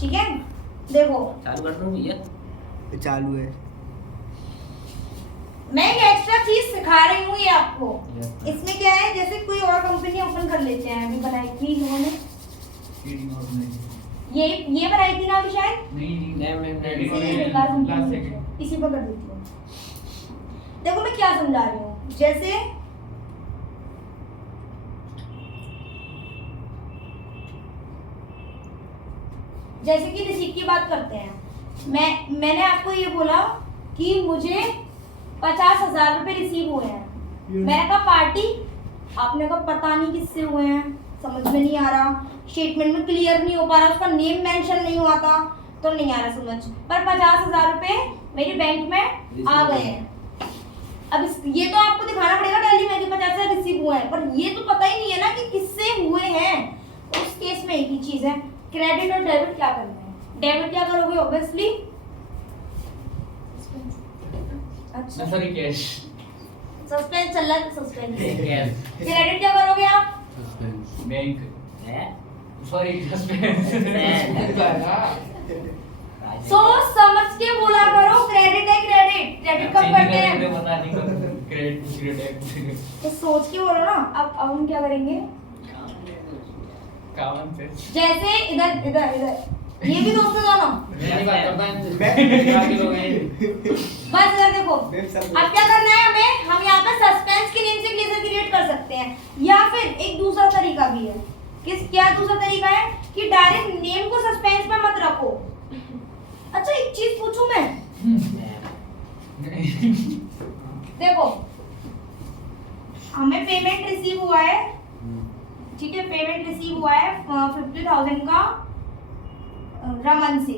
ठीक है, देखो चालू कर दूं भैया? चालू है। मैं एक एक्स्ट्रा चीज सिखा रही हूँ ये आपको। इसमें क्या है, जैसे कोई और कंपनी ओपन कर लेते हैं, अभी बनाई थी लोगों ने, ये बनाई थी ना अभी शायद, इसी पर कर देती हूँ। देखो मैं क्या समझा रही हूँ, जैसे कि रिसीट की बात करते हैं, मैंने आपको ये बोला कि मुझे 50,000 रुपए रिसीव हुए हैं। मैंने कहा पार्टी, आपने कहा पता नहीं किससे हुए हैं, समझ में नहीं आ रहा, स्टेटमेंट में क्लियर नहीं हो पा रहा, उसका नेम मेंशन नहीं हुआ था, तो नहीं आ रहा समझ, पर 50,000 रुपए मेरे बैंक में आ गए हैं। अब ये तो आपको दिखाना पड़ेगा टैली में कि 50,000 रिसीव हुए हैं, पर ये तो पता ही नहीं है ना कि किससे हुए हैं। उस केस में एक ही चीज है, क्रेडिट और डेबिट क्या करना है। डेबिट क्या करोगे, ऑब्वियसली अच्छा सॉरी कैश, सस्पेंस चल रहा है, सस्पेंस। कैश। क्रेडिट क्या करोगे आप, बैंक, है सॉरी सस्पेंस। सोच समझ के बोला करो, क्रेडिट है क्रेडिट, क्रेडिट कब करते हैं, पता नहीं कब क्रेडिट पीरियड है, तो सोच के बोलो ना। अब हम क्या करेंगे, कामन से जैसे इधर इधर इधर ये भी दोस्त है दोनों, मैं बात करता हूं आगे लोग हैं। बस इधर देखो। अब क्या करना है हमें, हम यहाँ पे सस्पेंस के नेम से कैसे क्रिएट कर सकते हैं, या फिर एक दूसरा तरीका भी है। क्या दूसरा तरीका है कि डायरेक्ट नेम को सस्पेंस में मत रखो। अच्छा एक चीज पूछूं मैं, देखो हमें पेमेंट रिसीव हुआ है, ठीक है, पेमेंट रिसीव हुआ है 50,000 का रमन से,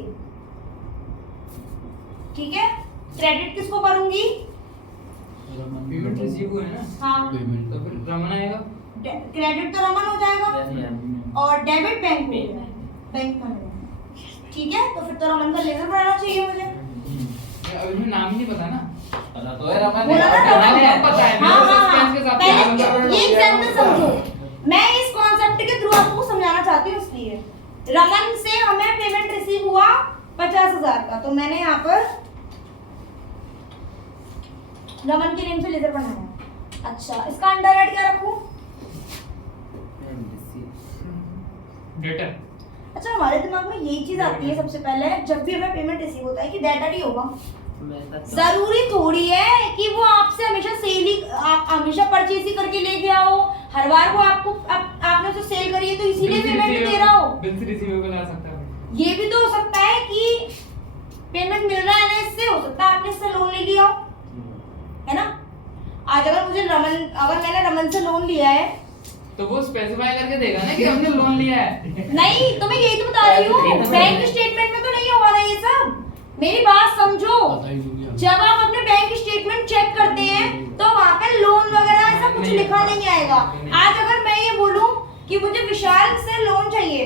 ठीक है। क्रेडिट किसको करूंगी, पेमेंट रिसीव हुआ है ना, हाँ तो फिर रमन आएगा, क्रेडिट तो रमन हो जाएगा और डेबिट बैंक में हो, ठीक है। तो फिर तो रमन का लेजर बनाना चाहिए मुझे। अभी मुझे नाम ही नहीं पता ना, पता तो है रमन बोला ना है, पता है हाँ मेरे हाँ सस्पेंस के साथ पहले ये एग्जांपल समझो, मैं इस कॉन्सेप्ट के थ्रू आपको समझाना चाहती हूँ। इसलिए रमन से हमें पेमेंट रिसीव हुआ 50,000 का, तो मैंने यहाँ पर रमन के नेम से लेजर बनाया। अच्छा इसका अंडर हेड क्या रखूं, डेटा। अच्छा हमारे दिमाग में यही चीज आती है सबसे पहले जब भी हमें पेमेंट रिसीव होता है कि डेटा ही होगा। जरूरी थोड़ी है कि वो आपसे हमेशा सेल ही, आप हमेशा परचेज ही करके लेके आओ, हर बार वो आपको आपने उसे सेल करी है तो इसीलिए पेमेंट दे रहा हो। बिल रिसीवेबल आ सकता है, ये भी तो हो सकता है कि पेमेंट मिल रहा है ना, इससे हो सकता है आपने इससे लोन ले लिया है ना। आज अगर मैंने रमन से लोन लिया है तो वो स्पेसिफाई करके देगा ना कि हमने लोन लिया है। नहीं तो मैं यही तो बता रही हूँ, बैंक स्टेटमेंट में तो नहीं होगा ना ये सब। मेरी बात समझो, जब आप अपने बैंक स्टेटमेंट चेक करते हैं तो वहाँ पे लोन वगैरह ऐसा कुछ लिखा नहीं आएगा। आज अगर मैं ये बोलूं कि मुझे विशाल से लोन चाहिए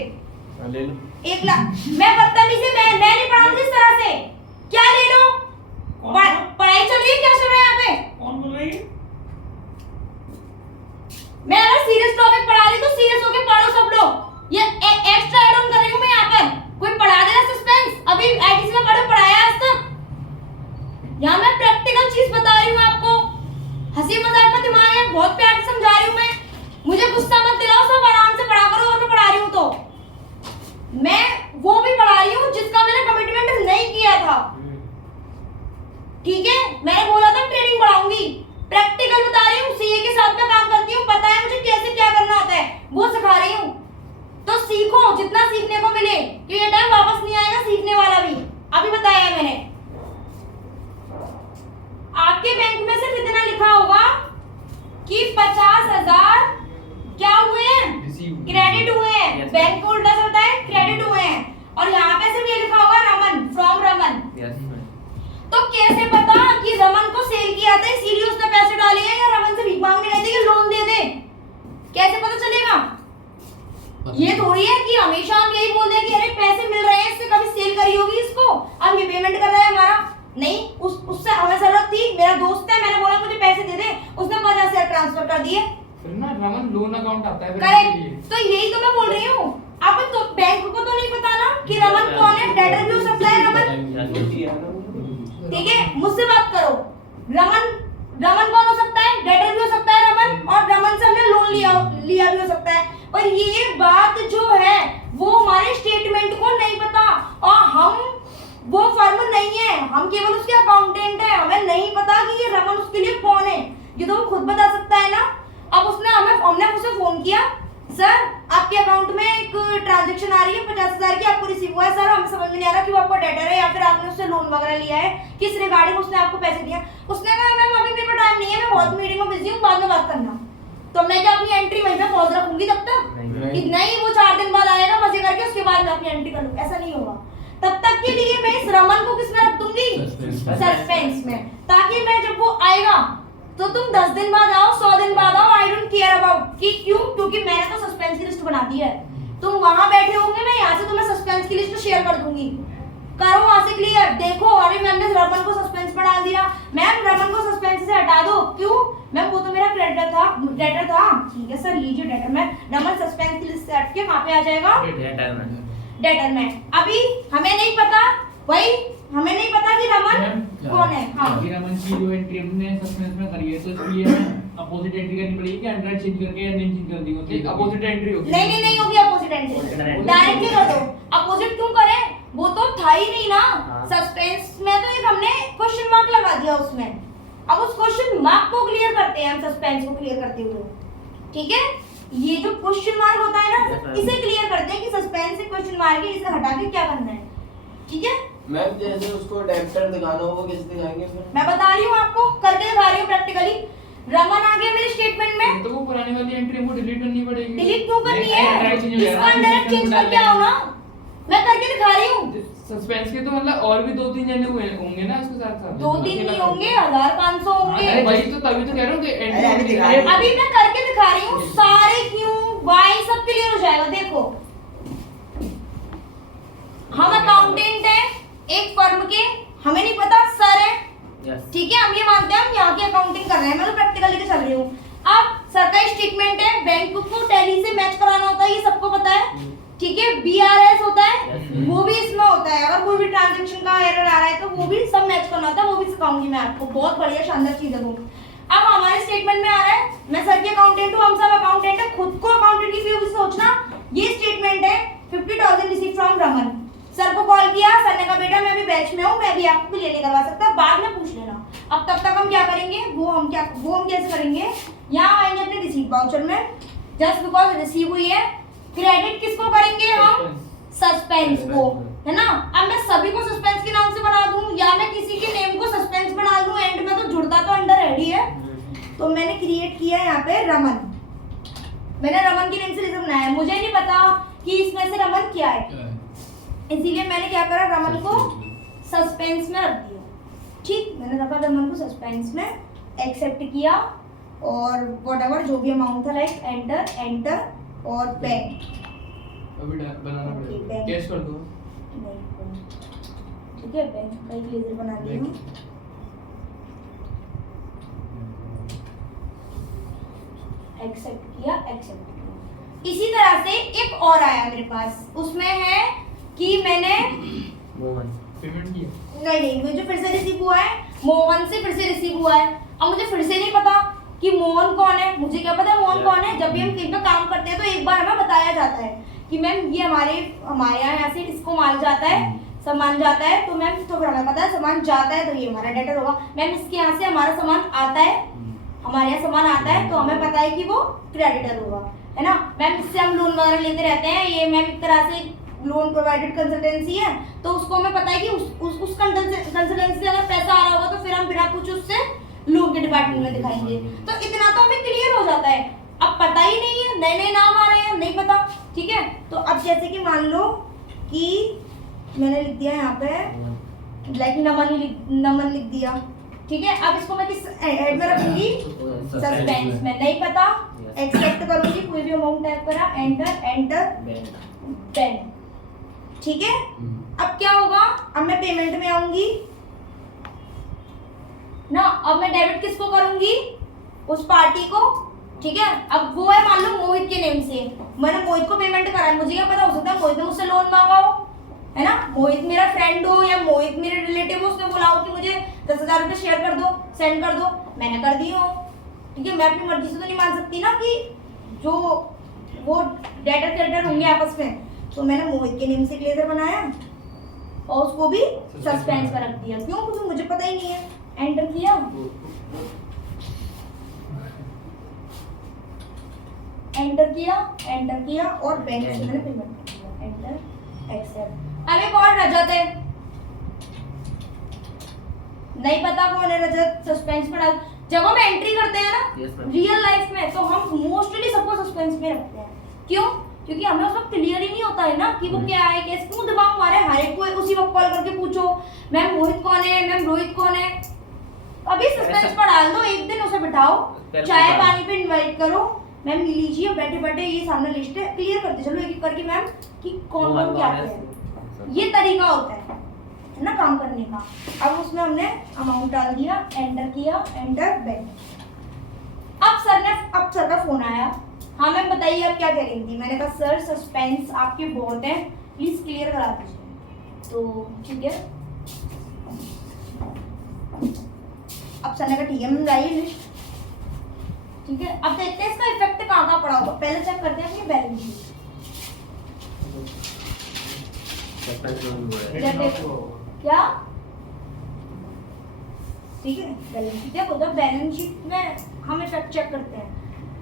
1 लाख, मैं बदतमीजी से मैं नहीं पढ़ाऊंगी इस तरह से, क्या ले लो, पढ़ाई चल रही है, क्या चल रहा है यहाँ पे, कौन बोल रही है? मैं अगर सीरियस टॉपिक पढ़ा रही तो सीरियस होके पढ़ो सब लोग। ये एक्स्ट्रा ऐड ऑन कर रही हूँ मैं यहाँ पर, कोई पढ़ा देगा सस्पेंस, अभी आईटीसी में पढ़ाया आज तक, यहाँ मैं प्रैक्टिकल चीज बता रही हूँ आपको। हंसी मजाक का दिमाग है, बहुत प्यार से समझा रही हूँ मैं, मुझे गुस्सा मत दिलाओ, सब आराम से पढ़ा करो। और मैं पढ़ा रही हूँ तो मैं वो भी पढ़ा रही हूँ जिसका मैंने कमिटमेंट नहीं किया था, ठीक है। मैंने बोला था ट्रेनिंग बढ़ाऊंगी, प्रैक्टिकल बता रही हूँ, सीए के साथ में काम करती हूँ, पता है मुझे कैसे क्या करना होता है, वो सिखा रही हूँ। तो सीखो जितना सीखने को मिले, क्योंकि ये टाइम वापस नहीं आएगा सीखने वाला भी, अभी बताया है मैंने। आपके बैंक में सिर्फ इतना लिखा होगा कि 50,000 क्या हुए हैं, क्रेडिट हुए हैं, बैंक को उल्टा चलता है क्रेडिट हुए हैं, और यहाँ पे सिर्फ ये लिखा होगा रमन, फ्रॉम रमन। तो कैसे पता कि रमन को सेल किया था इसीलिए उसने पैसे डाले हैं, या रमन से भीख मांगने गए थे कि लोन दे दे, कैसे पता चलेगा। ये थोड़ी है कि हमेशा हम यही बोल दें कि अरे पैसे मिल रहे हैं इससे, कभी सेल करी होगी इसको, अब ये पेमेंट कर रहा है हमारा, नहीं उससे हमें जरूरत थी, मेरा दोस्त है, मैंने बोला मुझे पैसे दे दे, उसने 50,000 ट्रांसफर कर दिए, फिर ना रमन लोन अकाउंट आता है करेक्ट। तो यही तो मैं बोल रही हूँ, आप तो बैंक को तो नहीं पता ना कि रमन कौन ठीक है, मुझसे बात करो। रमन कौन हो सकता है? डेटर भी हो सकता है रमन, और रमन से हमने लोन लिया भी हो सकता है। पर ये बात जो है वो हमारे स्टेटमेंट को नहीं पता, और हम वो फर्म नहीं है, हम केवल उसके अकाउंटेंट है। हमें नहीं पता कि ये रमन उसके लिए कौन है, ये तो वो खुद बता सकता है ना। अब हमने उसे फोन किया, सर आपके अकाउंट में एक ट्रांजैक्शन आ रही है 50,000 की, आपको रिसीव हुआ है सर, हमें समझ में नहीं आ रहा कि वो आपका डेटर है या फिर आपने उससे लोन वगैरह लिया है, किस रिगार्डिंग उसने आपको पैसे दिया। उसने कहा मैम अभी मेरे पास टाइम नहीं है, मैं बहुत मीटिंग में बिजी हूँ, बाद में बात करना। तो मैं क्या अपनी एंट्री वहीं पे पॉज रखूंगी तब तक? नहीं, वो 4 दिन बाद आएगा मजे करके, उसके बाद मैं अपनी एंट्री कर लूँ, ऐसा नहीं होगा। तब तक के लिए मैं इस रमन को किसमें रख दूंगी? सस्पेंस में, ताकि मैं जब वो आएगा तो तुम 10 दिन बाद आओ, 100 दिन बाद आओ, आई डोंट केयर अबाउट कि क्यों, क्योंकि मैंने तो सस्पेंस की लिस्ट बना दी है। तुम वहां बैठे होंगे, मैं यहाँ से तुम्हें सस्पेंस की लिस्ट शेयर कर दूंगी, करो वहां से क्लियर। देखो अरे मैम ने रमन को सस्पेंस में डाल दिया, मैम रमन को सस्पेंस से हटा दो। क्यों मैम? वो तो मेरा डेटर था। ठीक है सर, लीजिए डेटर में, रमन सस्पेंस की लिस्ट से हट के कहाँ पे आ जाएगा? डेटर में। अभी हमें नहीं पता, वही हमें नहीं पता कि रमन कौन है। हाँ, रमन की जो एंट्री हमने सस्पेंस में करी है, तो इसलिए हमें अपोजिट एंट्री करनी पड़ेगी कि 100 चेंज करके या नेम चेंज कर दी होती है, अपोजिट एंट्री होगी। नहीं होगी अपोजिट एंट्री, डायरेक्टली कर दो। अपोजिट क्यों करें? वो तो था ही नहीं ना सस्पेंस में, तो एक हमने क्वेश्चन मार्क लगा दिया उसमें। अब उस क्वेश्चन मार्क को क्लियर करते हैं हम, सस्पेंस को क्लियर करते हुए। ठीक है, ये जो क्वेश्चन मार्क होता है ना, इसे क्लियर करते हैं कि सस्पेंस से क्वेश्चन मार्क है, इसे हटा के क्या करना है। ठीक है मैम, जैसे उसको डेप्टर दिखाना हो वो कैसे दिखाएंगे फिर? मैं बता रही हूँ आपको, करके दिखा रही हूँ प्रैक्टिकली। रमन आ गया मेरे स्टेटमेंट में, तो वो पुरानी वाली एंट्री हमको डिलीट करनी पड़ेगी। डिलीट क्यों करनी है? इसका डायरेक्ट चेंज करके आओ ना, मैं करके दिखा रही हूँ। सस्पेंस के तो मतलब और भी 2-3 जने होंगे ना इसके साथ। 2-3 नहीं होंगे, 1000-500 होंगे। अरे वही तो, तभी तो कह रहा हूँ कि अभी मैं करके दिखा रही हूँ, सारे क्यों वाई सब क्लियर हो जाएगा। देखो हम अकाउंटेंट है एक फर्म के, हमें नहीं पता सर है, ठीक है, हम ये मानते हैं हम यहाँ की अकाउंटिंग कर रहे हैं, मैं तो प्रैक्टिकल लेके चल रही हूँ। अब सरकारी स्टेटमेंट है, बैंक बुक को टैली से मैच कराना होता है, ये सबको पता है। ठीक है, BRS होता है, वो भी इसमें होता है। अगर कोई भी ट्रांजैक्शन का एरर आ रहा है तो वो भी सब मैच करना होता है, वो भी सिखाऊंगी मैं आपको, बहुत बढ़िया शानदार चीज है वो। अब हमारे स्टेटमेंट में आ रहा है, मैं सर की अकाउंटेंट हूँ, हम सब अकाउंटेंट है, खुद को अकाउंटेंट की व्यू से सोचना। ये स्टेटमेंट है 50,000 रिसीव फ्रॉम रमन। सर को कॉल किया, सर ने कहा बेटा मैं अभी बैच में हूँ, मैं अभी आपको क्लियर नहीं करवा सकता, बाद में पूछ लेना। अब तब तक हम क्या करेंगे, वो हम कैसे करेंगे, यहाँ आएंगे अपने रिसीव वाउचर में, जस्ट बिकॉज रिसीव हुई है। क्रेडिट किसको करेंगे हम? सस्पेंस को, है ना। अब मैं सभी को सस्पेंस के नाम से बना दूं या मैं किसी के नेम को सस्पेंस में डाल दूं, एंड में तो जुड़ता तो अंडर हेड ही है। तो मैंने क्रिएट किया है यहाँ पे रमन, मैंने रमन के नेम से रिजल्ट बनाया है। मुझे नहीं पता कि इसमें से रमन क्या है, इसीलिए मैंने क्या करा, रमन को सस्पेंस में रख दिया। ठीक, मैंने रखा रमन को सस्पेंस में, एक्सेप्ट किया, और व्हाटएवर जो भी अमाउंट था, लाइक एंटर और बैंक। अभी बनाना पड़ेगा, कैश कर दो। ठीक है, बैंक का एक लेजर बना दिया हूँ। एक्सेप्ट किया। इसी तरह से एक और आया मेरे पास, उसमें है कि मैंने पेमेंट किया, नहीं मुझे फिर से रिसीव हुआ है, मोहन से फिर से रिसीव हुआ है। अब मुझे फिर से नहीं पता कि मोहन कौन है, मुझे क्या पता मोहन कौन है। जब भी हम कहीं पे काम करते हैं तो एक बार हमें बताया जाता है कि मैम ये हमारे यहाँ से इसको माल जाता है, सामान जाता है, तो मैम तो फिर हमें पता है सामान जाता है तो ये हमारा डेटर होगा। मैम इसके यहाँ से हमारा सामान आता है, हमारे यहाँ सामान आता है तो हमें पता है कि वो क्रेडिटर होगा, है ना। मैम इससे हम लोन वगैरह लेते रहते हैं, ये मैम एक तरह से लोन प्रोवाइडेड कंसल्टेंसी है, तो उसको हमें पता है कि उस कंसल्टेंसी से अगर पैसा आ रहा होगा तो फिर हम बिना पूछे उससे लोन के डिपार्टमेंट में दिखाएंगे। तो इतना तो हमें क्लियर हो जाता है। अब पता ही नहीं है, नए नए नाम आ रहे हैं, नहीं पता। ठीक है, तो अब जैसे कि मान लो कि मैंने लिख दिया यहाँ पे लाइक नमन लिख दिया। ठीक है, अब इसको मैं किस हेड में रखूंगी, सस्पेंस में, नहीं पता, एक्सेप्ट करूंगी, कोई भी अमाउंट टाइप करा, एंटर बैंक। ठीक है, अब क्या होगा, अब मैं पेमेंट में आऊंगी ना, अब मैं डेबिट किसको करूंगी, उस पार्टी को। ठीक है, अब वो है मान लो मोहित के नेम से, मैंने मोहित को पेमेंट करा है, मुझे क्या पता, हो सकता है मोहित ने मुझसे लोन मांगा हो, है ना, मोहित मेरा फ्रेंड हो या मोहित मेरे रिलेटिव हो, उसने बोला हो कि मुझे 10,000 रुपये शेयर कर दो, सेंड कर दो, मैंने कर दिए हो, ठीक है। मैं अपनी मर्जी से तो नहीं मान सकती ना कि जो वो डेटर क्रेडिटर होंगे आपस में, तो मैंने मोहित के नेम से क्लियर बनाया और उसको भी सस्पेंस पर रख दिया। क्यों? क्योंकि मुझे पता ही नहीं है। एंटर किया, एंटर किया और बैंक से मैंने पेमेंट कर दिया। Enter, accept. अब एक और रजत है, नहीं पता कौन है रजत, सस्पेंस में डाल। जब हम एंट्री करते हैं ना रियल लाइफ में, तो हम मोस्टली सबको सस्पेंस में रखते हैं। क्यों? क्योंकि हमें उस वक्त क्लियर ही नहीं होता है ना कि वो क्या है, कैसे, क्यों दिमाग मारे हर एक को उसी वक्त कॉल करके पूछो मैम मोहित कौन है, मैम रोहित कौन है। अभी सस्पेंस पर डाल दो, एक दिन उसे बिठाओ, चाय पानी पे इनवाइट करो, मैम मिल लीजिए, बैठे बैठे ये सामने लिस्ट है, क्लियर करते चलो एक एक करके मैम कि कौन कौन क्या है। ये तरीका होता है ना काम करने का। अब उसमें हमने अमाउंट डाल दिया, एंटर किया, एंटर बैंक। अब सर का फोन आया, हाँ मैम बताइए आप क्या करेंगी। मैंने कहा सर सस्पेंस आपके बहुत है, प्लीज क्लियर करा दीजिए। तो ठीक है, अब सर ने कहा ठीक है मैम लाइए लिस्ट, ठीक है। अब देखते हैं इसका इफेक्ट कहाँ पड़ा होगा। पहले चेक करते हैं अपनी बैलेंस शीट। क्या ठीक है, बैलेंस शीट देखो, जब बैलेंस शीट में हम इफेक्ट चेक करते हैं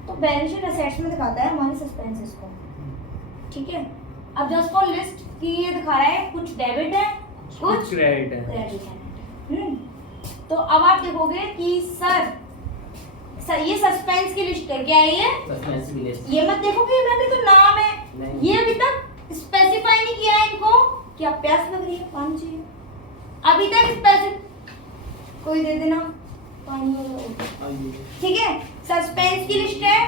तो बैलेंस शीट असेट्स में दिखाता है हमारे सस्पेंसेस को, ठीक है। अब जस्ट फॉर लिस्ट कि ये दिखा रहा है कुछ डेबिट है कुछ क्रेडिट है। तो अब आप देखोगे कि सर ये सस्पेंस की लिस्ट है, क्या है ये सस्पेंस की लिस्ट। ये मत देखो कि मैंने तो नाम है, ये अभी तक स्पेसिफाई नहीं किया है इनको क्या प्यास लग रही है, पानी चाहिए, अभी तक स्पेसिफिक कोई दे देना पानी वगैरह, ठीक है। सस्पेंस की लिस्ट है,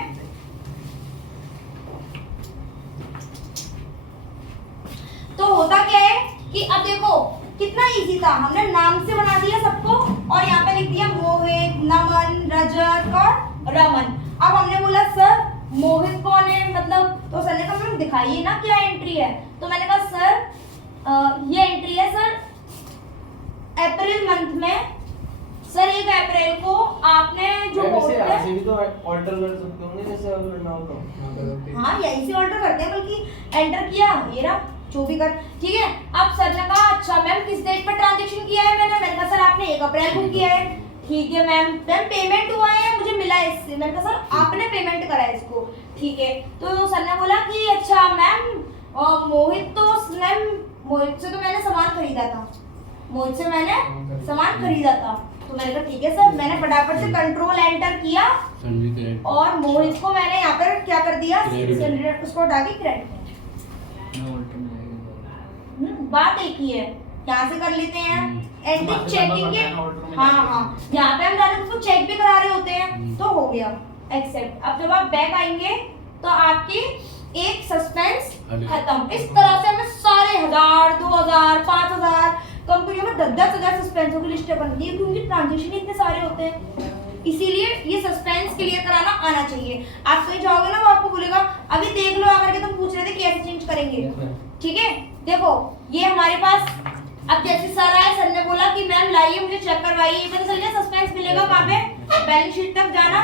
तो होता क्या है कि अब देखो कितना इजी था, हमने नाम से बना दिया सबको और यहाँ पे लिख दिया मोहित, नमन, रजत और रमन। अब हमने बोला सर मोहित कौन है, मतलब तो सर ने कहा मैम दिखाइए ना क्या एंट्री है। तो मैंने कहा सर ये एंट्री है सर अप्रैल मंथ में, सर 1 अप्रैल को आपने जो ऐसे भी तो ऑल्टर कर सकते होंगे जैसे अगर ना हो तो। हाँ यहीं से ऑल्टर करते हैं, बल्कि एंटर किया ये रहा जो भी कर, ठीक है। अब सर ने कहा अच्छा मैम किस डेट पर ट्रांजैक्शन किया है, मैंने कहा सर आपने 1 अप्रैल को किया है, ठीक है मैम पेमेंट हुआ है मुझे मिला है इससे। मैंने कहा सर आपने पेमेंट करा है इसको, ठीक है। तो सर ने बोला कि अच्छा मैम मोहित तो मैम मोहित से तो मैंने सामान खरीदा था, मोहित से मैंने सामान खरीदा था। तो मैंने कहा ठीक है सर, मैंने फटाफट से कंट्रोल एंटर किया और मोहित को मैंने यहाँ पर क्या कर दिया, उसको हटा के क्रेडिट। बात एक ही है, यहाँ से कर लेते हैं एंट्री चेकिंग के, हाँ यहाँ पे हम डायरेक्ट उसको चेक भी करा रहे होते हैं, तो हो गया एक्सेप्ट। अब जब आप बैक आएंगे तो आपकी एक सस्पेंस खत्म। इस तरह से हमें सारे 1000, 2000, 5000 कंपनियों में 10,000 सस्पेंसों की लिस्टें बनती है, क्योंकि ट्रांजैक्शन इतने सारे होते हैं, इसीलिए ये सस्पेंस क्लियर कराना आना चाहिए। आप कहीं जाओगे ना वो आपको बोलेगा अभी देख लो आकर के, तुम पूछ रहे थे कैसे चेंज करेंगे, ठीक है। देखो ये हमारे पास अब जैसे सर आए, सर ने बोला कि मैम लाइए मुझे चेक करवाइए, पता चल गया सस्पेंस मिलेगा कहाँ पे, बैलेंस शीट तक जाना,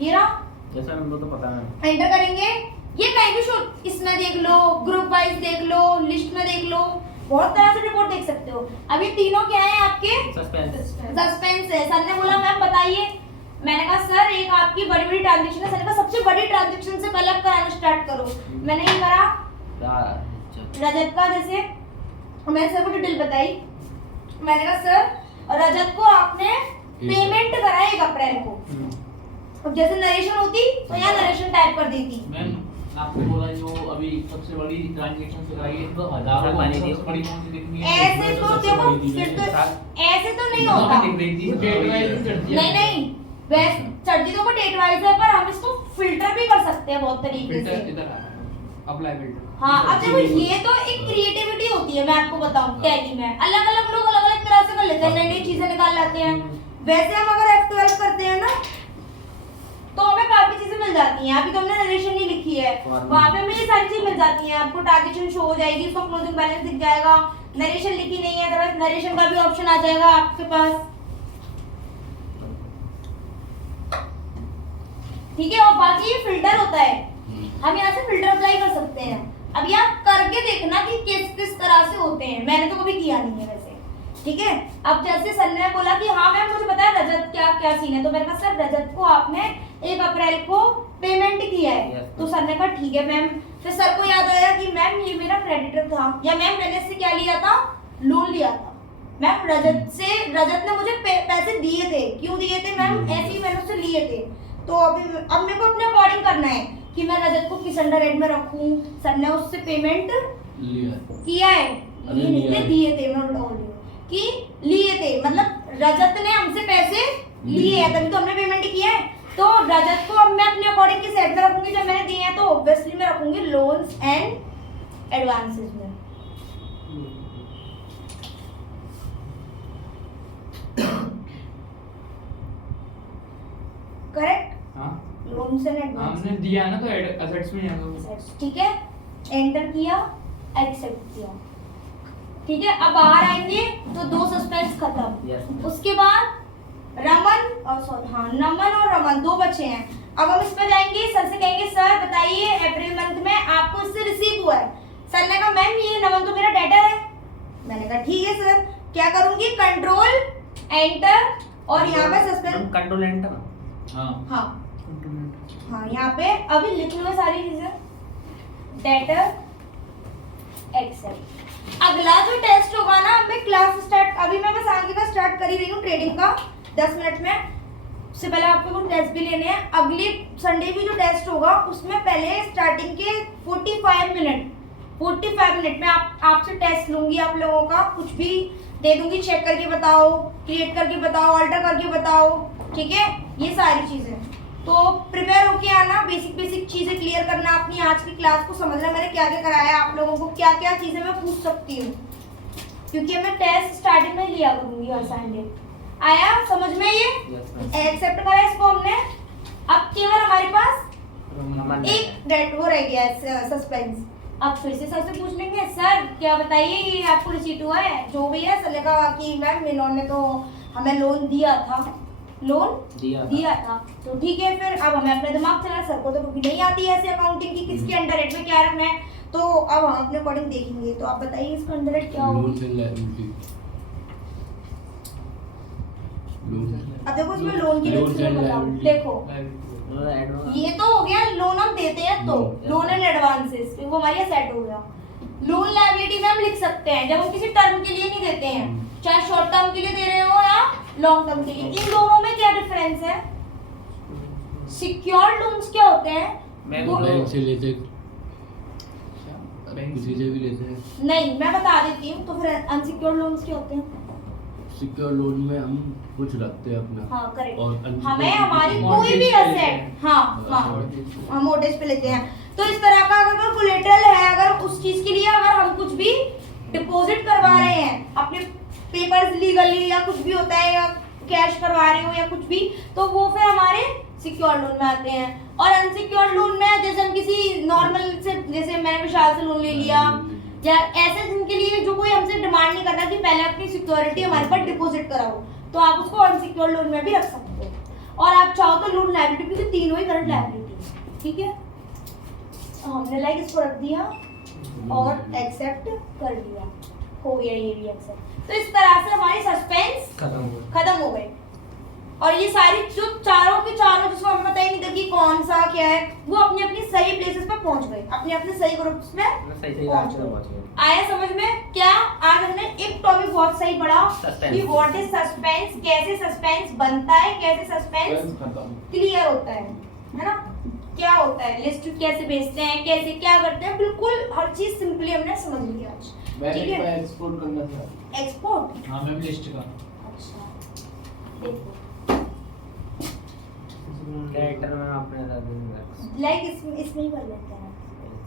ये रहा जैसा हमको तो पता है, एंटर करेंगे। ये कहीं भी शो, इसमें देख लो, ग्रुप वाइज देख लो, लिस्ट में देख लो, बहुत तरह से रिपोर्ट देख सकते हो। अभी तीनों क्या है आपके सस्पेंस है। सर ने बोला मैम बताइए, मैंने कहा सर एक आपकी बड़ी बड़ी ट्रांजैक्शन है, सर ने कहा सबसे बड़ी ट्रांजैक्शन से पहले कराना स्टार्ट करो। मैंने ये करा रजत का, जैसे मैंने सर को डिटेल बताई, मैंने कहा सर रजत को आपने पेमेंट करा 1 अप्रैल को, अब जैसे नरेशन होती तो यहाँ नरेशन टाइप कर देती। मैम आपने बोला जो अभी सबसे बड़ी ट्रांजैक्शन से कराई है तो हजारों बड़ी कौन सी दिखनी है, ऐसे तो देखो फिर तो ऐसे तो नहीं होता, नहीं वैसे चढ़ती तो डेट वाइज है, पर हम इसको फिल्टर भी कर सकते हैं बहुत तरीके से। अप्लाई फिल्टर, हाँ अब देखो ये तो एक क्रिएटिविटी होती है, मैं आपको बताऊं टैली में अलग अलग लोग अलग अलग तरह से कर लेते हैं, नई नई चीजें निकाल लाते हैं। वैसे हम अगर F12 करते हैं ना तो हमें काफी चीजें मिल जाती हैं। अभी तो हमने नरेशन नहीं लिखी है, वहाँ पे हमें ये सारी चीजें मिल जाती हैं। आपको टारगेट शो हो जाएगी, उसका क्लोजिंग बैलेंस दिख जाएगा। नरेशन लिखी नहीं है तो नरेशन का भी ऑप्शन आ जाएगा आपके पास, ठीक है। और बाकी ये फिल्टर होता है, हम यहाँ से फिल्टर अप्लाई कर सकते हैं। अभी आप करके देखना कि किस किस तरह से होते हैं, मैंने तो कभी किया नहीं है वैसे, ठीक है। अब जैसे सर ने बोला कि हाँ मैम मुझे पता है रजत क्या क्या सीन है, तो मैंने कहा सर रजत को आपने 1 अप्रैल को पेमेंट किया है, तो सर ने कहा ठीक है मैम। फिर सर को याद आया कि मैम ये मेरा क्रेडिटर था, या मैम मैंने इससे क्या लिया था, लोन लिया था। मैम रजत ने मुझे पैसे दिए थे, क्यों दिए थे मैम, ऐसे ही मैंने उससे लिए थे। तो अब मेरे को अपने अकॉर्डिंग करना है कि मैं रजत को किस अंडर हेड में रखूं। सर ने उससे पेमेंट किया है, दिए थे, मैं बोल रही हूँ कि लिए थे, मतलब रजत ने हमसे पैसे लिए हैं तभी तो हमने पेमेंट किया है। तो रजत को अब मैं अपने अकॉर्डिंग किस हेड में रखूंगी, जब मैंने दिए हैं तो ऑब्वियसली मैं रखूंगी लोन्स एंड एडवांसेस में। करेक्ट, लोन्स एंड एडवांस हमने दिया ना तो एसेट्स में आएगा, ठीक है। एंटर किया, एक्सेप्ट किया, ठीक है। अब बाहर आएंगे तो 2 सस्पेंस खत्म। उसके बाद नमन और रमन 2 बचे हैं। अब हम इस पर जाएंगे, सर से कहेंगे सर बताइए अप्रैल मंथ में आपको इससे रिसीव हुआ है। सर ने कहा मैम ये नमन तो मेरा डेटर है। मैंने कहा ठीक है सर, क्या करूंगी, कंट्रोल एंटर और यहाँ पे सस्पेंस, कंट्रोल एंटर, हाँ यहाँ पे अभी लिख लो सारी चीजें, डेटर एक्सेप्ट। अगला जो टेस्ट होगा ना, मैं क्लास स्टार्ट, अभी मैं बस आगे का स्टार्ट कर ही रही हूँ ट्रेडिंग का 10 मिनट में, उससे पहले आपको कुछ टेस्ट भी लेने हैं। अगले संडे भी जो टेस्ट होगा उसमें पहले स्टार्टिंग के 45 मिनट में आपसे टेस्ट लूंगी, आप लोगों का कुछ भी दे दूंगी, चेक करके बताओ, क्रिएट करके बताओ, अल्टर करके बताओ, ठीक है। ये सारी चीजें तो प्रिपेयर होके आना, बेसिक चीजें क्लियर करना, अपनी आज की क्लास को समझना मैंने क्या क्या कराया, आप लोगों को क्या क्या चीजें मैं पूछ सकती हूँ, क्योंकि मैं टेस्ट स्टार्टिंग में लिया करूंगी हर संडे। आया समझ में ये? एक्सेप्ट करा इसको हमने। अब केवल हमारे पास एक डेट वो रह गया है, सस्पेंस। अब फिर से सर से पूछ लेंगे सर क्या बताइए ये आपको रिसीट हुआ है, जो भी है। सर ने कहा कि मैम इन्होंने तो हमें लोन दिया था, दिया था तो ठीक है। फिर अब हमें अपने दिमाग चला, सर को तो क्योंकि नहीं आती है ऐसे अकाउंटिंग की, किसके अंडर हेड में क्या रखना है, तो अब हम अपने अकॉर्डिंग देखेंगे। तो आप बताइए इसका अंडर हेड क्या होगा। अब देखो इसमें लोन की देखो, ये तो हो गया लोन हम देते हैं तो लोन एंड एडवांसेस, वो हमारी सेट हो गया। लोन लायबिलिटी में हम लिख सकते हैं जब हम किसी टर्म के लिए नहीं देते हैं, चाहे शॉर्ट टर्म के लिए दे रहे हो या लॉन्ग टर्म के लिए। इन दोनों में क्या डिफरेंस है? सिक्योर्ड लोन्स क्या होते हैं? बैंक से लेते, किसी से भी लेते हैं। नहीं मैं बता देती हूँ। तो फिर अनसिक्योर्ड लोन्स क्या होते हैं? सिक्योर लोन में हम कुछ रखते हैं अपना, हाँ करेक्ट, और हमें हमारी कोई भी एसेट हम मोर्गेज पे लेते हैं। तो इस तरह का अगर कोलेटरल है, अगर उस चीज के लिए अगर हम कुछ भी डिपॉजिट करवा रहे हैं, अपने पेपर्स लीगली या कुछ भी होता है, या कैश करवा रहे हो या कुछ भी, तो वो फिर हमारे सिक्योर लोन में आते हैं। और अनसिक्योर्ड लोन में जैसे हम किसी नॉर्मल से, जैसे मैंने विशाल से लोन ले लिया, या ऐसे जिनके लिए जो कोई हमसे डिमांड नहीं करता कि पहले अपनी सिक्योरिटी हमारे पास डिपॉजिट कराओ, तो आप उसको अनसिक्योर्ड लोन में भी रख सकते हो। और आप चाहो तो लोन लायबिलिटी, क्योंकि तीनों ही करंट लायबिलिटी, ठीक है। हमने लाइक इसको रख दिया और एक्सेप्ट कर लिया, हो गया ये भी एक्सेप्ट। तो इस तरह से हमारी सस्पेंस खत्म हो गई। और ये सारी जो चारों के चारों जिसको हम बताएंगे कि कौन सा क्या है, वो अपनी अपनी सही प्लेसेस पे पहुंच गए, अपने अपने सही ग्रुप्स में पहुंच गए। आया समझ में? क्या आज हमने एक टॉपिक बहुत सही पढ़ा कि व्हाट इज सस्पेंस, कैसे सस्पेंस बनता है, कैसे सस्पेंस क्लियर होता है ना, क्या होता है, लिस्ट कैसे भेजते हैं, कैसे क्या करते हैं, बिल्कुल हर चीज सिंपली हमने समझ लिया आज, ठीक है। एक्सपोर्ट करना था, एक्सपोर्ट, हाँ मैम लिस्ट का। अच्छा देखो कैरेक्टर में आपने लगा दिया, लाइक इसमें ही कर लेते हैं।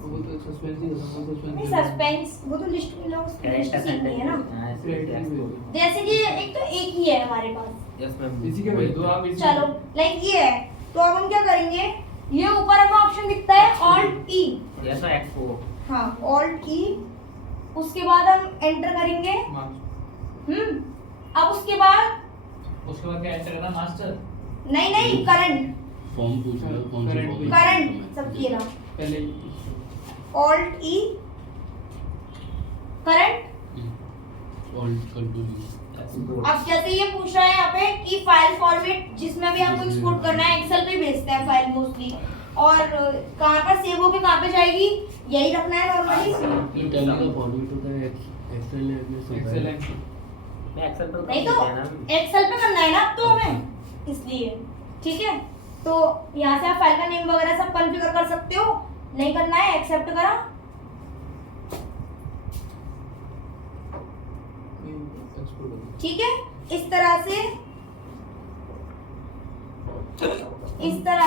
वो तो सस्पेंस ही होता नहीं सस्पेंस वो तो लिस्ट में लोग कैरेक्टर नहीं है ना, सेंटेंस जैसे कि एक तो एक ही है हमारे पास, यस मैम, इसी के भेज दो आप इसी। चलो लाइक ये है तो अब हम क्या करेंगे, ये ऊपर हमें ऑप्शन दिखता है ऑल्ट ई, जैसा एक्सपोर्ट हाँ ऑल्ट ई, उसके बाद हम एंटर करेंगे। अब उसके बाद क्या एंटर करना, मास्टर नहीं करंट, फॉर्म पूछ रहा कौन सी Current फॉर्म करंट सब किए ना, पहले ऑल्ट ई करंट। ऑल्ट कंट्रोल अब जैसे ये पूछ रहा है यहाँ पे कि फाइल फॉर्मेट जिसमें भी आपको एक्सपोर्ट करना है, एक्सेल पे भेजते हैं फाइल मोस्टली, और कहाँ पर सेव होके कहाँ पे जाएगी, यही रखना है नॉर्मली। ये टैली का फॉर्मेट होता है, एक्सेल में एक्सेलेंट मैं एक्सेल पर नहीं तो एक्सेल पे करना है ना अब तो हमें, इसलिए ठीक है। तो यहाँ से आप फाइल का नेम वगैरह सब कॉन्फ़िगर कर सकते हो, नहीं करना है एक्सेप्ट करा। ठीक है, इस तरह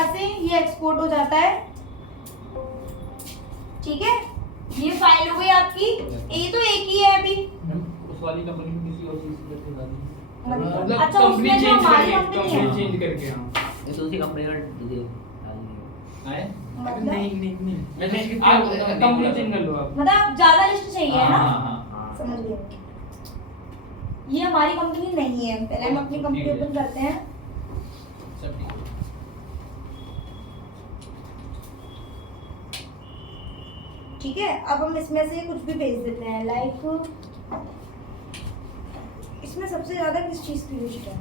से ये एक्सपोर्ट हो जाता है। ठीक है, ये फाइल हो गई आपकी, ये तो एक ही है अभी। उस वाली कंपनी में किसी और चीज से करते हैं, मतलब अच्छा उसमें जो हमारी कंपनी है, कंपनी चेंज करके। हां ये दूसरी कंपनी का डिटेल आए मतलब नहीं मैं आप कंपनी चेंज कर लो आप। मतलब ज्यादा लिस्ट चाहिए है ना, हां समझ गए। ये हमारी कंपनी नहीं है, पहले हम अपनी कंपनी ओपन करते हैं। सब ठीक है। ठीक है, अब हम इसमें से कुछ भी भेज देते हैं, लाइक इसमें सबसे ज्यादा किस चीज की लिस्ट है,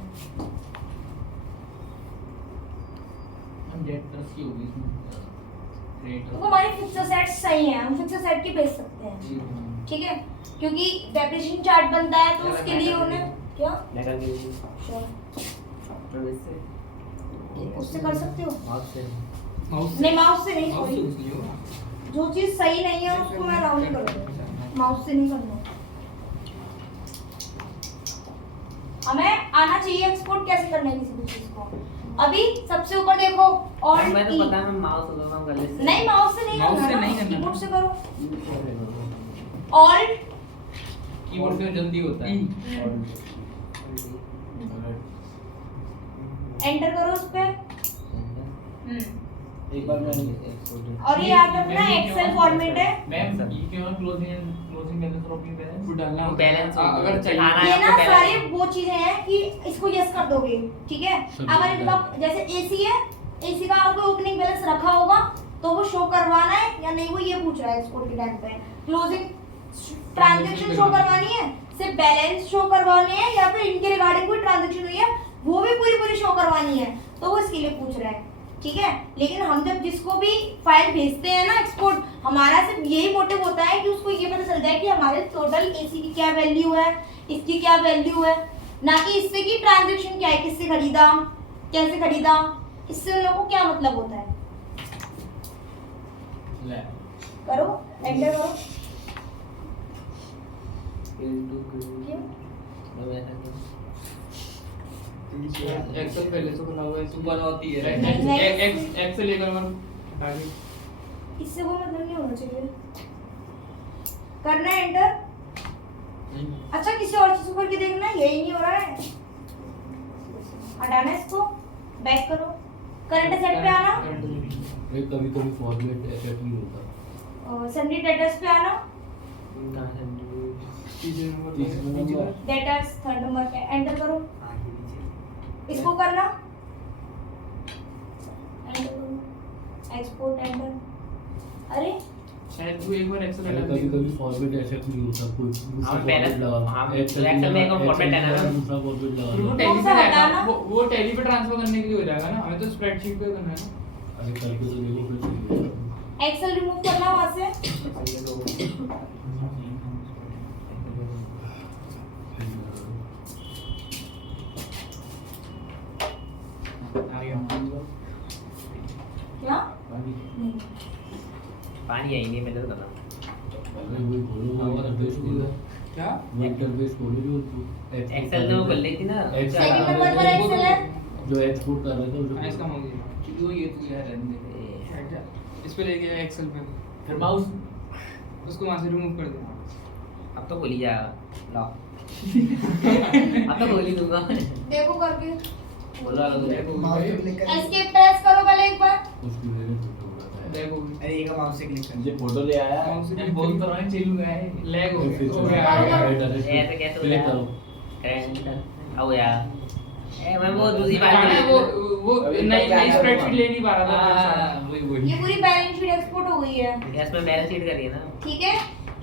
हम डेटर्स की होगी इसमें तो हमारी फिक्सर सेट सही है, हम फिक्सर सेट की भेज सकते हैं। ठीक है, क्योंकि डेप्रिसिएशन चार्ट बनता है तो उसके लिए उन्हें क्या लगा के Sure. सॉफ्टवेयर से उससे कर सकते हो, माउस से नहीं माउस से नहीं, माउस से सॉरी कुछ नहीं होगा। जो चीज सही नहीं है उसको मैं अलाउ नहीं करूंगा, माउस से नहीं करना। हमें आना चाहिए एक्सपोर्ट कैसे करना है किसी भी चीज को। अभी सबसे ऊपर देखो ऑल्ट मैं तो ई, पता है मैं माउस होगा काम कर लेते नहीं माउस से नहीं माउस से करना, नहीं करना। कीबोर्ड से करो। ऑल्ट कीबोर्ड से जल्दी होता है। एंटर करो उस पे। एक बार मैं और ये याद रखना एक्सेल फॉर्मेट है। मैम ये क्यों क्लोजिंग बैलेंस और ओपनिंग बैलेंस वो डालना होता है। बैलेंस अगर चाहिए दिखाना ये है ना आपको सारी बैलेंस। वो चीजें हैं कि इसको यस कर दोगे। ठीक है, सब अगर ठीक इनका जैसे एसी है, एसी का आपको ओपनिंग बैलेंस रखा होगा तो वो शो करवाना है या नहीं, वो ये पूछ रहा है एक्सपोर्ट के टाइम पे। क्लोजिंग ट्रांजैक्शन शो करवानी है, सिर्फ बैलेंस शो करवाने हैं, या फिर इनके रिगार्डिंग कोई ट्रांजैक्शन हुई है वो भी पूरी शो करवानी है, तो वो इसके लिए पूछ रहा है। ठीक है, लेकिन हम जब जिसको भी फाइल भेजते हैं ना एक्सपोर्ट, हमारा सिर्फ यही मोटिव होता है कि उसको ये पता चल जाए कि हमारे टोटल एसी की क्या वैल्यू है, इसकी क्या वैल्यू है, ना कि इससे की ट्रांजैक्शन क्या है, किससे खरीदा, कैसे खरीदा, इससे उन लोगों को क्या मतलब होता है। ले करो एंटर करो। क्यों? मैं वैसा क्यों? एक्सेल पहले से बना हुआ है, सुपर होती है नहीं, नहीं। एक्सेल लेकर मन हटा के इससे वो मतलब नहीं होना चाहिए। करना है एंटर। अच्छा किसी और चीज ऊपर की देखना, यही नहीं हो रहा है, हटाना है इसको, बैक करो, करंट सेट पे आना, कभी कभी फॉर्मेट एक्सेप्ट नहीं होता। सन्नी डेटर्स पे आना, कहाँ है? तीसरे नंबर तीसरे नंबर। डेटर्स थर्ड नंबर पे एंटर करो, इसको करना, एंटर करो, एक्सपोर्ट एंटर। अरे शायद तू एक बार एक्सेल पहले लगा कभी दे। कभी फॉर्मेट एक्सेप्ट नहीं होता, कोई दूसरा हाँ, पहले- फॉर्मेट लगा, हाँ, एक्सेल एक्सेल में एक और फॉर्मेट है ना। दूसरा फॉर्मेट फिर वो लगा। टैली कौन पे सा जाएगा, हटाना? वो टैली पे ट्रांसफर करने के लिए हो जाएगा ना, हमें तो स्प्रेडशीट पे करना है ना। अरे करके तो देखो फिर सही होगा। एक्सेल रिमूव करना वहां से, आ गया क्या पानी आई नहीं मैंने तो कहा अरे वो खोलो, वो इंटरफेस खोलो, क्या वो इंटरफेस खोलो जो तू एक्सेल में वो कर लेती ना। सेकंड नंबर पर एक्सेल है, जो एक्सपोर्ट कर रहे थे हाँ, इसका उसको हो गया क्योंकि वो ये तो यार रहने दे। हट जा, इस पे लेके एक्सेल पे फिर माउस उसको वहां से रिमूव कर दे। अब तो बोली जाएगा लो अब तो बोली दूंगा। देखो करके। बोला तो माउस पे क्लिक कर एस्केप प्रेस करो पहले एक बार। उसकी वजह से फोटो उड़ाता है। लैग हो अरे ये का माउस से क्लिक कर मुझे फोटो ले आया माउस से बोल तो रहा है चेल गया है लैग हो फिर से गया ऐसे कैसे हो क्लिक गया? करो। आओ यार ए मैं वो दूसरी बार वो नई नई स्प्रेडशीट ले नहीं पा रहा था वही ये पूरी बैलेंस शीट एक्सपोर्ट हो गई है, यस मैं बैलेंस शीट करिए ना ठीक है।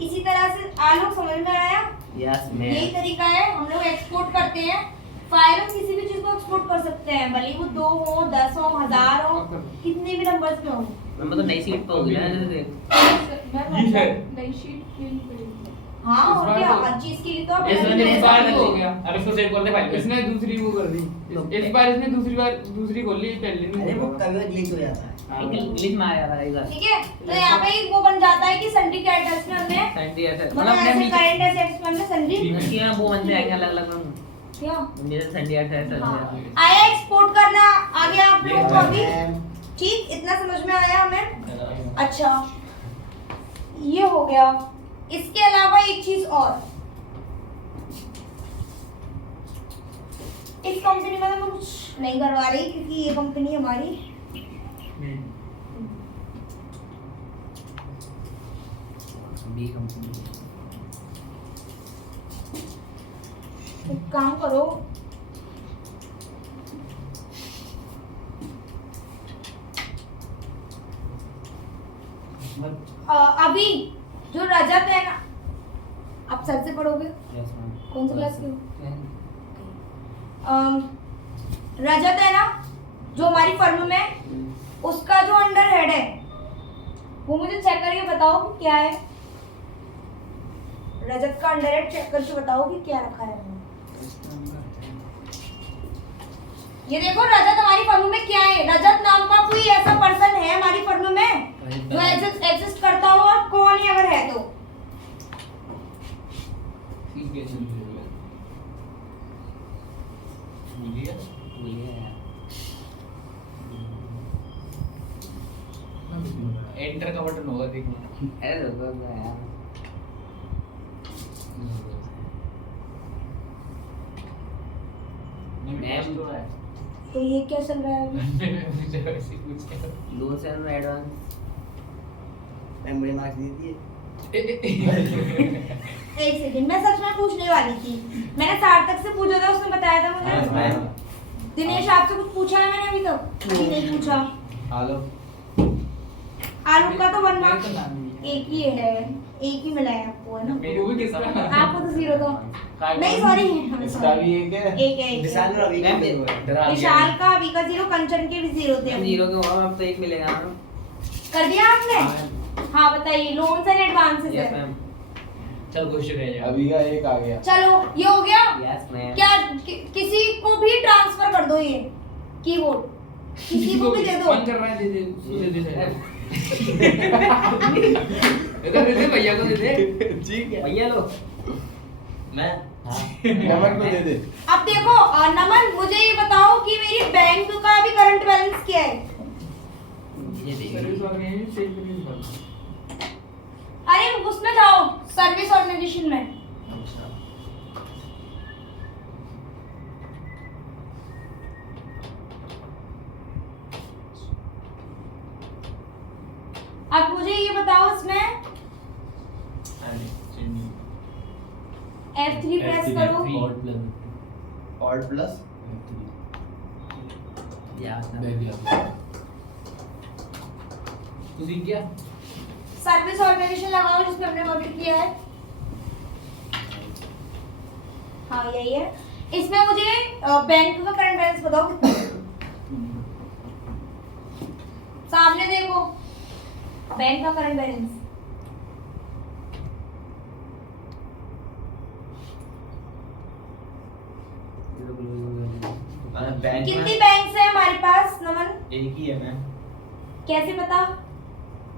इसी तरह से आलोक समझ में आया? यस मैं यही तरीका है, हम लोग एक्सपोर्ट करते हैं फाइल में, किसी भी चीज को एक्सपोर्ट कर सकते हैं, भले वो 2 हो 10 हो 1000 हो, कितने भी नंबर्स में हो। मैं मतलब नई सीट पे हो गया ना देख नई शीट लेनी पड़ेगी। हाँ इस और बार क्या, तो- हर चीज के लिए तो आप इसने बैलेंस इस शीट बार कर हो लो। गया अब इसको सेव कर दे फाइल इसने दूसरी वो कर दी इस बार इसने दूसरी खोल ली पहले अरे वो नहीं कभी ग्लिच हो जाता है। इंग्लिश में आया था इधर ठीक है, तो यहाँ पे एक वो बन जाता है कि सन्डी कैरेक्टर्स में हमने सेंटी ऐसे मतलब मतलब ऐसे अपने करंट असेट्स में हमने सन्डी इसकी में वो बनते हैं अलग अलग में क्या मेरे सेंटी ऐसे हाँ। ऐसे आया एक्सपोर्ट करना आ गया आप लोगों को अभी, मैम, ठीक, इतना समझ में आया हमें। अच्छा ये हो गया, इसके अलावा एक चीज और, इस कंपनी में तो मैं कुछ नहीं करवा रही क्योंकि ये कंपनी हमारी बी कंपनी एक काम करो, अभी जो रजत है ना, आप सर से पढ़ोगे, यस मैम कौन सी क्लास के हो? रजत है ना जो हमारी फर्म में, उसका जो अंडर हेड है वो मुझे चेक करके बताओ कि क्या है। रजत का अंडर हेड चेक करके बताओ कि क्या रखा है हमने। ये देखो रजत हमारी फर्म में क्या है, रजत नाम का कोई ऐसा पर्सन है हमारी फर्म में जो एग्जिस्ट करता हो, और कौन ही अगर है तो ठीक है बोलिए एंटर का बटन होगा देखना अरे रुको यार मैम तो ये क्या चल रहा है अभी? लोन्स एंड एडवांस मैम मुझे मार्क्स दे दिए। एक सेकंड, मैं सच में पूछने वाली थी, मैंने सार्थक से पूछा था, उसने बताया था हाँ, मुझे। मैम। दिनेश आपसे कुछ पूछा है मैंने अभी तक? अभी नहीं पूछा। आलोक आलोक का तो 1 मेरा मार्क्स तो नाम नहीं है। एक ही है, एक ही मिला है आपको, है ना? वो भी किसका आपको तो 0 था। नहीं सॉरी, इसका भी एक है। एक है, एक विशाल है। और अभी मैम, विशाल का, अभी का 0, कंचन के भी 0 थे अभी। जीरो के होगा अब तो एक मिलेगा मैम कर दिया आपने? हाँ बताइए, लोन्स एंड एडवांसेस यस है। मैम चल क्वेश्चन है यार अभी का एक आ गया। चलो ये हो गया। यस मैम क्या किसी को भी ट्रांसफर कर दो ये कीबोर्ड, किसी को भी दे दो। मन कर रहा है दे दे भैया को दे दे ठीक है। भैया लो मैं नमन को दे दे। अब देखो नमन, मुझे ये बताओ कि मेरी बैंक का भी करंट बैलेंस क्या है? ये दे सर्विस ऑर्गेनाइजेशन सेल सर्विस अरे उसमें जाओ, सर्विस ऑर्गेनाइजेशन में। अब मुझे ये बताओ, इसमें F3 प्रेस करो। ऑल्ट प्लस यस तू सीख गया सर्विस ऑर्गेनाइजेशन लगाओ जिसमें हमने वर्क किया है। हाँ यही है। इसमें मुझे बैंक का करंट बैलेंस बताओ कितना है? सामने देखो, बैंक का करंट बैलेंस बैंक कितनी बैंक्स है हमारे पास नमन? एक ही है मैम। कैसे पता?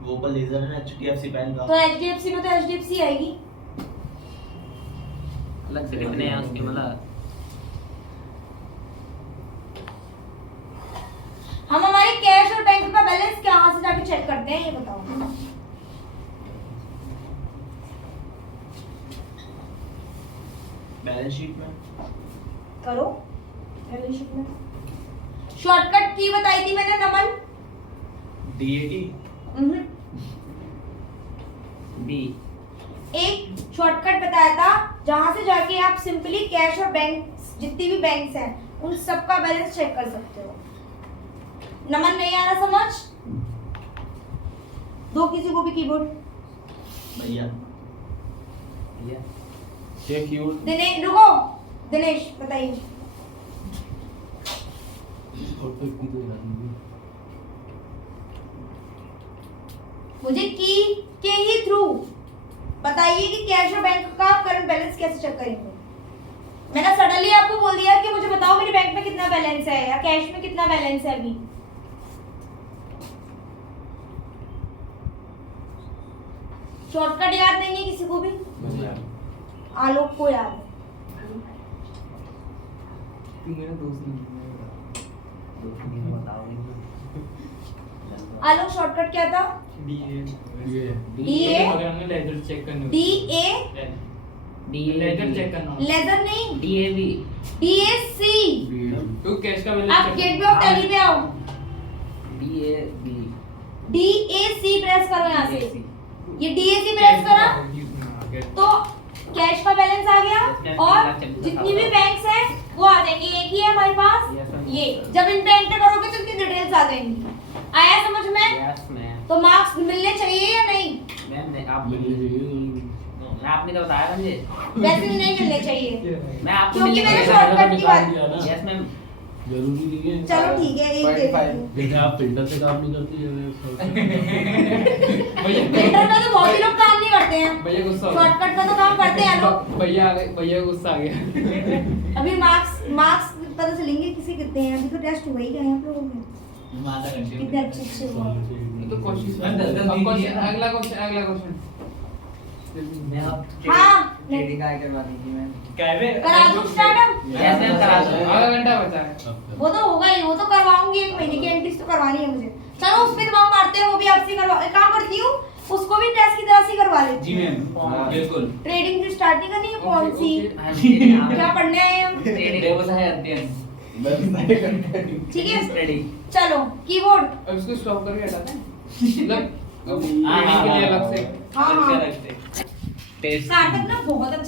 ग्लोबल लेजर है HDFC बैंक तो का। HDFC में तो HDFC आएगी। अलग से कितने हैं उसके मतलब हम हमारे कैश और बैंक का बैलेंस कहाँ से जाके चेक करते हैं, ये बताओ। बैलेंस शीट में करो बैलेंस शीट में। शॉर्टकट की बताई थी मैंने नमन? DAT डी एक शॉर्टकट बताया था जहां से जाके आप सिंपली कैश और बैंक जितनी भी बैंक्स हैं उन सबका बैलेंस चेक कर सकते हो। नमन नहीं आ रहा समझ? दो किसी को भी कीबोर्ड। भैया या चेक यूर दिनेश रुको, दिनेश बताइए। फोटो की तो याद नहीं। मुझे की के ही थ्रू बताइए कि कैश और बैंक का करंट बैलेंस कैसे चेक करेंगे। मैंने सडनली आपको बोल दिया कि मुझे बताओ मेरे बैंक में कितना बैलेंस है या कैश में कितना बैलेंस है अभी। शॉर्टकट याद नहीं है किसी को भी? आलोक को याद है। मेरा दोस्त नहीं बताओ आलोक शॉर्टकट क्या था? ये DA लेजर चेक करने DA लेजर चेक करना लेजर नहीं डीएबी DAC। तो कैश का आप गेटवे ऑफ टैली पे आओ। डीएबी DAC प्रेस करो यहाँ से। ये DAC प्रेस करा तो कैश का बैलेंस आ गया और जितनी भी बैंक्स हैं वो आ जाएंगी। एक ही है हमारे पास ये। जब इन पे एंटर करोगे तो इनकी डिटेल्स आ जाएंगी। आया समझ में? Yes ma'am. तो मार्क्स मिलने चाहिए या नहीं? मैम आप मिलने चाहिए। आपने तो बताया मुझे। वैसे नहीं मिलने चाहिए मैं आपको क्योंकि मिलने मैंने का शॉर्टकट की बात। Yes ma'am. जरूरी नहीं है। चलो ठीक है एक दे दो। जैसे आप फिल्टर से काम नहीं करती है फिल्टर का तो बहुत ही लोग काम नहीं करते हैं। भैया गुस्सा हो गया। शॉर्टकट का तो काम करते हैं लोग। भैया आ गए, भैया को गुस्सा आ गया। अभी मार्क्स पता चलेंगे किसी कितने हैं। अभी तो टेस्ट हुआ ही गए हैं आप लोगों के। कितने अच्छे हुआ। तो कोशिश अगला क्वेश्चन मैं आप हाँ, ट्रेडिंग का करवा दीजिए मैम। करा दूं स्टार्ट? यस मैम करा दो। आधा घंटा बचा है। वो तो होगा ही, वो तो करवाऊंगी। एक महीने की एंट्रीज तो करवानी है मुझे। चलो उस पे दिमाग मारते हैं, वो भी आपसे करवा। एक काम करती हूँ उसको भी टेस्ट की तरह से करवा लेती जी मैम बिल्कुल ट्रेडिंग की स्टार्ट नहीं करनी है कौन सी? क्या क्या पढ़ने आए हैं हम? व्यवसाय अध्ययन ठीक है ट्रेडिंग। चलो कीबोर्ड। अब इसको स्टॉप करके हटाते हैं मतलब अब ट्रेडिंग के लिए अलग से हाँ हाँ टेस्ट सार्थक ना बहुत अच्छा